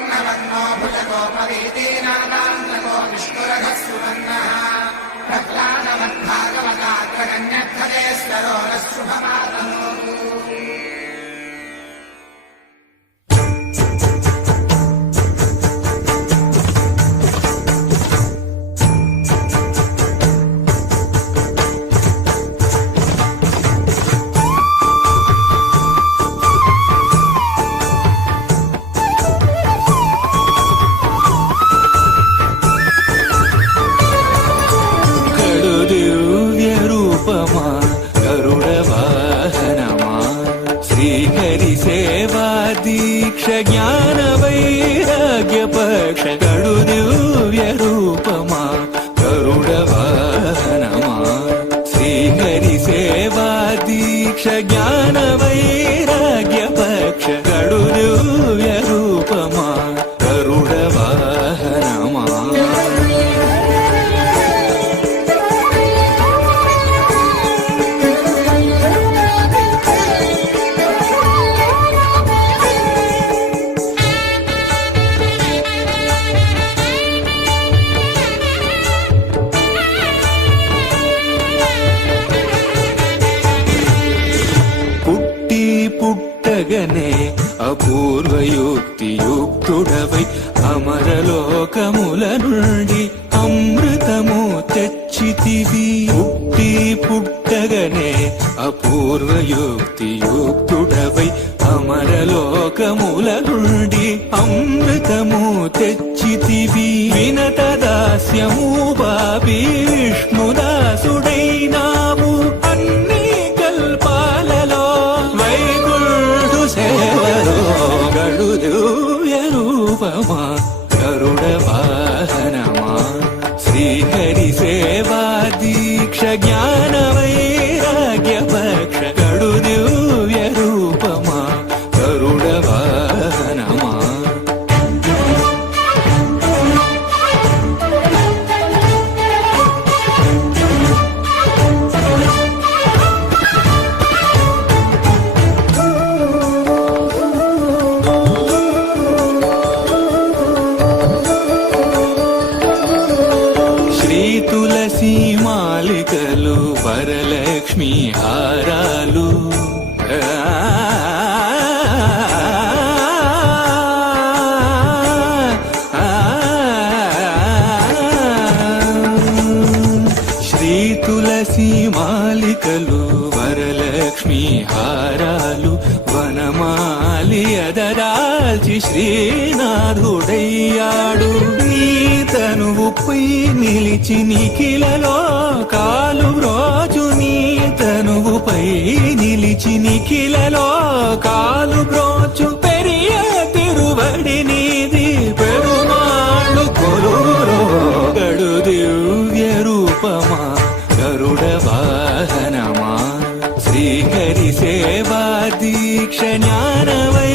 वर्णवन्नो भुजगोपवीतीनागान्तको विष्णुरथः सुवर्णः प्रह्लादवद्भागवताग्रगण्यखलेश्वरो नः शुभमातनोतु। శ్రీహరి సేవా దీక్ష జ్ఞాన వైరాగ్య పక్ష కడు దివ్య రూపమా గరుడ వాహనమా శ్రీహరి సేవా దీక్ష జ్ఞాన వైరాగ్య పక్ష కడు దివ్య రూపమా గరుడ వాహనమా పుట్టగనే అపూర్వయుక్తియుక్తుడవై అమరలోకముల నుండి అమృతము తెచ్చితివి. పుట్టగనే అపూర్వయుక్తియుక్తుడవై అమరలోకముల నుండి అమృతము తెచ్చితివి. వినత దాస్యము బాబి విష్ణుదాసుడైనావు అన్ని కల్పాలలో సేవలో గడు దివ్య రూపమా గరుడ వాహనమా శ్రీహరి సేవా దీక్ష జ్ఞాన వైరాగ్య పక్ష గడు దివ్య రూపమా గరుడ వాహనమా తులసి మాలికలు వరలక్ష్మి హారాలు శ్రీ తులసి మాలికలు వరలక్ష్మి హారాలు వనమాలి అదరాల్చి శ్రీనాథుడయ్యాడు. తనువుపై నిలిచి నిఖిలలో కాలు రోజు నీ తనువుపై నిలిచి నిఖిలలో కాలు రోజు పెరియ తిరువడి నీది పెరుమాళ్ళు కొలువులో గడు దివ్య రూపమా గరుడ వాహనమా శ్రీహరి సేవా దీక్ష జ్ఞానవై